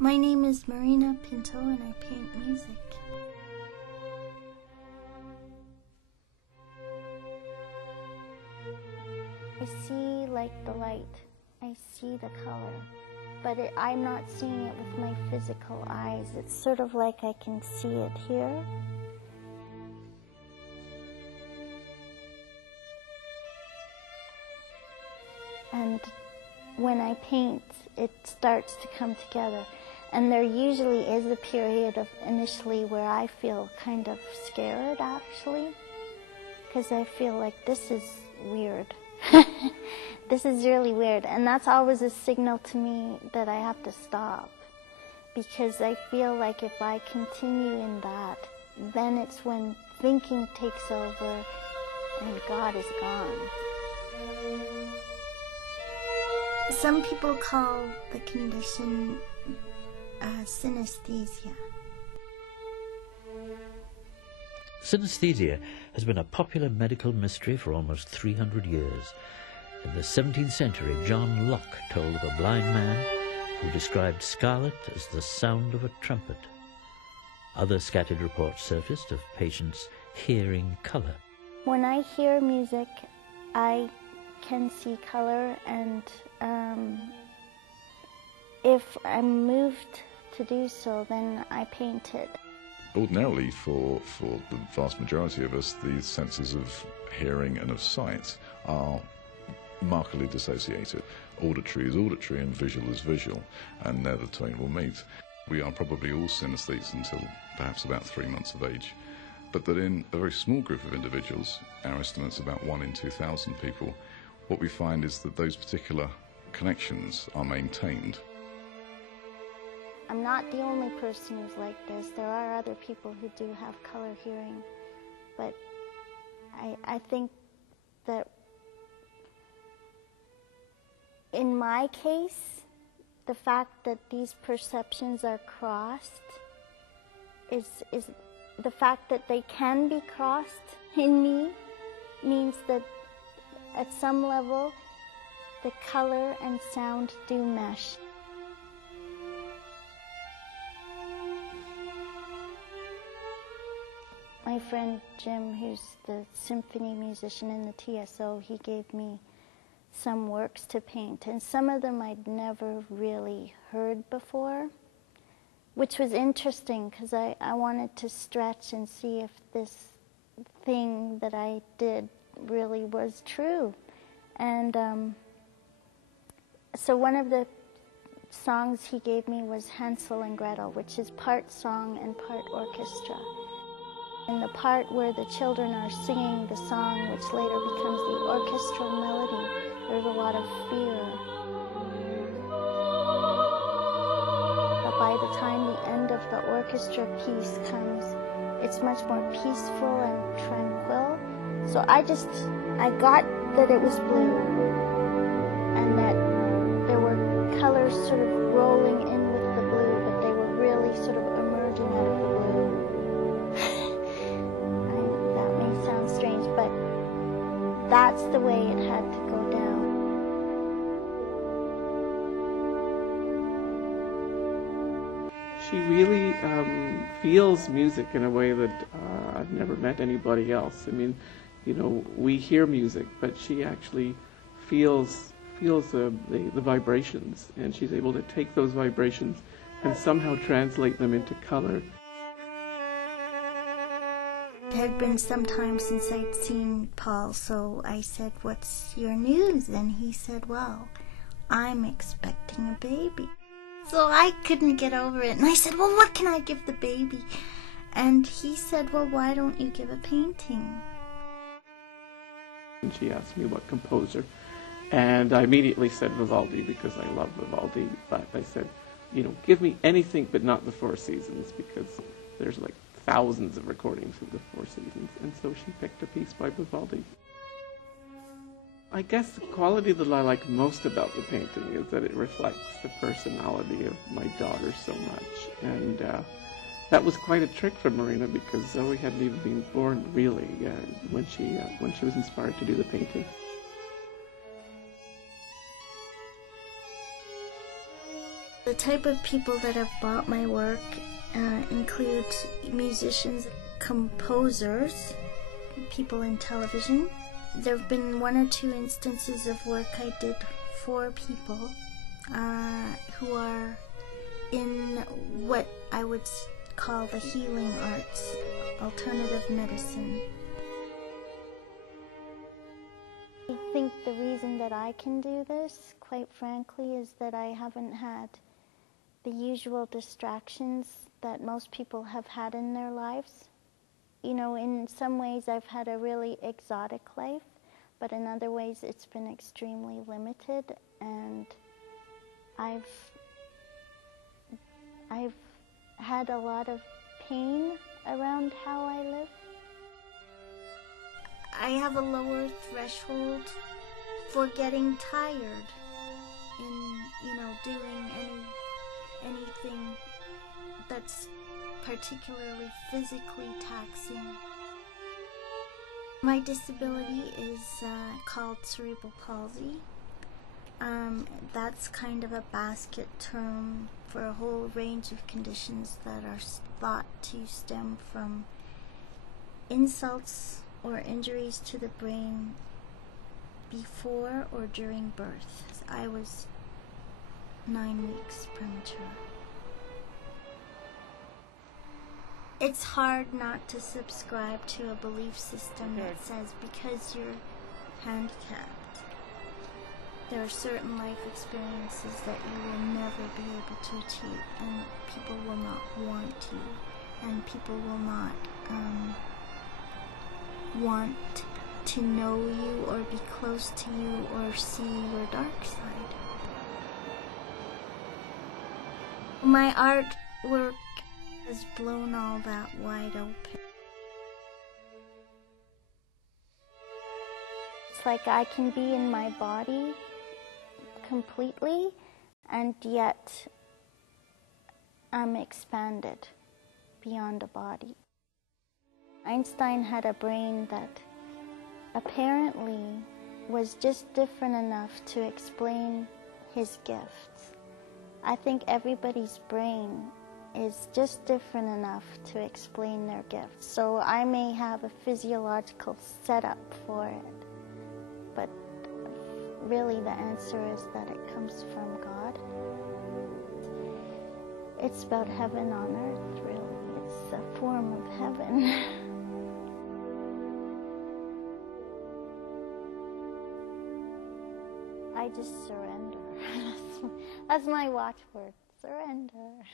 My name is Marina Pinto and I paint music. I see like the light, I see the color, but I'm not seeing it with my physical eyes. It's sort of like I can see it here. And when I paint, it starts to come together. And there usually is a period of initially where I feel kind of scared, actually, because I feel like this is weird. This is really weird. And that's always a signal to me that I have to stop, because I feel like if I continue in that, then it's when thinking takes over and God is gone. Some people call the condition synesthesia. Synesthesia has been a popular medical mystery for almost 300 years. In the 17th century, John Locke told of a blind man who described scarlet as the sound of a trumpet. Other scattered reports surfaced of patients hearing colour. When I hear music, I can see colour, and if I'm moved to do so, then I paint it. Ordinarily, for the vast majority of us, the senses of hearing and of sight are markedly dissociated. Auditory is auditory and visual is visual, and there the twain will meet. We are probably all synesthetes until perhaps about 3 months of age, but that in a very small group of individuals, our estimate's about 1 in 2,000 people, what we find is that those particular connections are maintained. I'm not the only person who's like this. There are other people who do have color hearing, but I think that in my case, the fact that these perceptions are crossed is the fact that they can be crossed in me means that at some level the color and sound do mesh. My friend Jim, who's the symphony musician in the TSO, he gave me some works to paint, and some of them I'd never really heard before, which was interesting because I wanted to stretch and see if this thing that I did really was true. And so one of the songs he gave me was Hansel and Gretel, which is part song and part orchestra. In the part where the children are singing the song, which later becomes the orchestral melody, there's a lot of fear. But by the time the end of the orchestra piece comes, it's much more peaceful and tranquil. So I got that it was blue, and that there were colors sort of rolling in with the blue, but they were really sort of emerging out of the blue. That may sound strange, but that's the way it had to go down. She really feels music in a way that I've never met anybody else. I mean, you know, we hear music, but she actually feels the vibrations, and she's able to take those vibrations and somehow translate them into color. It had been some time since I'd seen Paul, so I said, "What's your news?" And he said, "Well, I'm expecting a baby." So I couldn't get over it, and I said, "Well, what can I give the baby?" And he said, "Well, why don't you give a painting?" And she asked me what composer, and I immediately said Vivaldi because I love Vivaldi, but I said, you know, give me anything but not the Four Seasons, because there's like thousands of recordings of the Four Seasons, and so she picked a piece by Vivaldi. I guess the quality that I like most about the painting is that it reflects the personality of my daughter so much, and that was quite a trick for Marina, because Zoe hadn't even been born really when she was inspired to do the painting. The type of people that have bought my work include musicians, composers, people in television. There have been 1 or 2 instances of work I did for people who are in what I would call the healing arts, alternative medicine. I think the reason that I can do this, quite frankly, is that I haven't had the usual distractions that most people have had in their lives. You know, in some ways I've had a really exotic life, but in other ways it's been extremely limited, and I've had a lot of pain around how I live. I have a lower threshold for getting tired in, doing anything that's particularly physically taxing. My disability is called cerebral palsy. That's kind of a basket term for a whole range of conditions that are thought to stem from insults or injuries to the brain before or during birth. I was 9 weeks premature. It's hard not to subscribe to a belief system that says because you're handicapped, there are certain life experiences that you will never be able to achieve, and people will not want you, and people will not want to know you or be close to you or see your dark side. My artwork has blown all that wide open. It's like I can be in my body completely, and yet I'm expanded beyond a body. Einstein had a brain that apparently was just different enough to explain his gifts. I think everybody's brain is just different enough to explain their gifts. So I may have a physiological setup for it, but really the answer is that it comes from God. It's about heaven on earth, really. It's a form of heaven. I just surrender. That's my watchword, surrender.